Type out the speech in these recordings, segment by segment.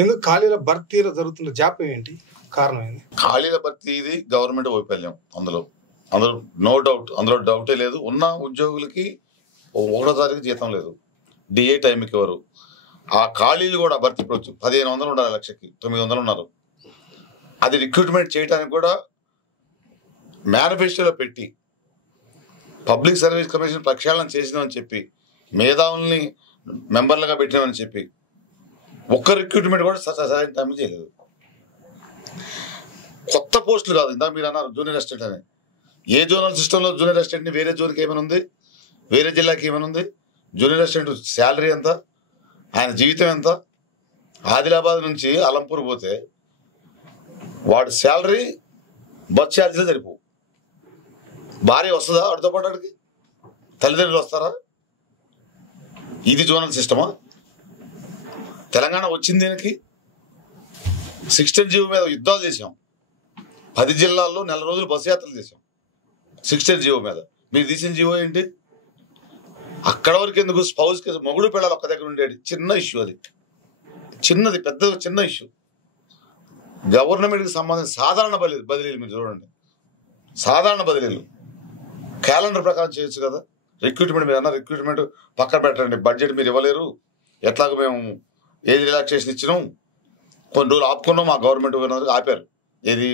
ఎందుకు ఖాళీల భర్తీలో జరుగుతున్న జాప్యం ఏంటి? కారణం ఏంది? ఖాళీల భర్తీ ఇది గవర్నమెంట్ వైఫల్యం. అందులో నో డౌట్, అందులో డౌటే లేదు. ఉన్న ఉద్యోగులకి 1వ తారీఖు జీతం లేదు, డిఏ టైంకి ఇవ్వరు. ఆ ఖాళీలు కూడా భర్తీ ఇప్పుడు 1500 ఉండాలి, లక్షకి 900 ఉన్నారు. అది రిక్రూట్మెంట్ చేయడానికి కూడా మేనిఫెస్టోలో పెట్టి పబ్లిక్ సర్వీస్ కమిషన్ ప్రక్షాళన చేసినామని చెప్పి మేధావుల్ని మెంబర్లుగా పెట్టినామని చెప్పి ఒక్క రిక్రూట్మెంట్ కూడా సరైన టైంలో చేయలేదు. కొత్త పోస్టులు కాదు, ఇందాక మీరు అన్నారు జూనియర్ అసిస్టెంట్ అని. ఏ జోనల్ సిస్టంలో జూనియర్ అసిస్టెంట్ని వేరే జోన్కి ఏమైనా ఉంది, వేరే జిల్లాకి ఏమైనా ఉంది? జూనియర్ అసిస్టెంట్ శాలరీ ఎంత, ఆయన జీవితం ఎంత? ఆదిలాబాద్ నుంచి అలంపూర్ పోతే వాడి శాలరీ బస్ ఛార్జీలో సరిపోవు. భార్య వస్తుందా వాడితో పాటు? వాడికి తల్లిదండ్రులు వస్తారా? ఇది జోనల్ సిస్టమా? తెలంగాణ వచ్చింది దీనికి 16 జీవో మీద యుద్ధాలు చేసాం. 10 జిల్లాల్లో నెల రోజులు బస్సు యాత్రలు చేసాం 16 జీవో మీద. మీరు తీసిన జీవో ఏంటి? అక్కడ వరకు ఎందుకు? స్పౌస్ కేసు, మొగుడు పిల్లలు ఒక్క దగ్గర ఉండేది చిన్న ఇష్యూ, అది చిన్నది, చిన్న ఇష్యూ. గవర్నమెంట్కి సంబంధించిన సాధారణ బదిలీలు మీరు చూడండి, సాధారణ బదిలీలు క్యాలెండర్ ప్రకారం చేయొచ్చు కదా. రిక్రూట్మెంట్ మీరు అన్న రిక్రూట్మెంట్ పక్కన పెట్టండి, బడ్జెట్ మీరు ఇవ్వలేరు, ఎట్లాగో మేము ఏజ్ రిలాక్సేషన్ ఇచ్చినాం, కొన్ని రోజులు ఆపుకున్నాం. మా గవర్నమెంట్ ఆపారు. ఏది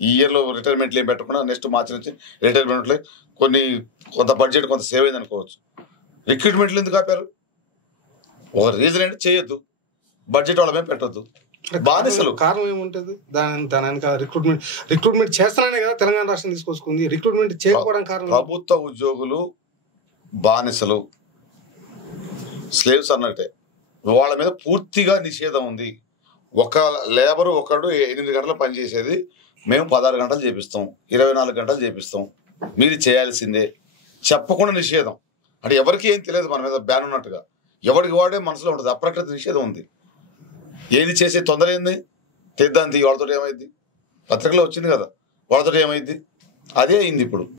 ఈ ఇయర్లో రిటైర్మెంట్లు ఏం పెట్టకుండా నెక్స్ట్ మార్చి నుంచి రిటైర్మెంట్లో కొంత బడ్జెట్ కొంత సేవ్ అయింది అనుకోవచ్చు. రిక్రూట్మెంట్లు ఎందుకు ఆపారు? ఒక రీజన్ ఏంటి, చేయొద్దు, బడ్జెట్ వాళ్ళ మీద పెట్టద్దు. బానిసలు. కారణం ఏముంటుంది దాని రిక్రూట్మెంట్ చేస్తాననే కదా తెలంగాణ రాష్ట్రం తీసుకొచ్చుకుంది. రిక్రూట్మెంట్ చేయకపోవడం కారణం ప్రభుత్వ ఉద్యోగులు బానిసలు, స్లేవ్స్ అన్నట్టే. వాళ్ళ మీద పూర్తిగా నిషేధం ఉంది. ఒక లేబరు ఒకడు 8 గంటలు పనిచేసేది మేము 16 గంటలు చేపిస్తాం, 24 గంటలు చేపిస్తాం, మీరు చేయాల్సిందే చెప్పకుండా నిషేధం. అంటే ఎవరికి ఏం తెలియదు మన మీద బ్యాన్ ఉన్నట్టుగా, ఎవరికి వాడే మనసులో ఉంటుంది. అప్రకృత నిషేధం ఉంది. ఏది చేసే తొందర ఏంది? తెద్దాంది వాళ్ళతో ఏమైంది? పత్రికలో వచ్చింది కదా, వాళ్ళతో ఏమైంది? అదే అయింది ఇప్పుడు.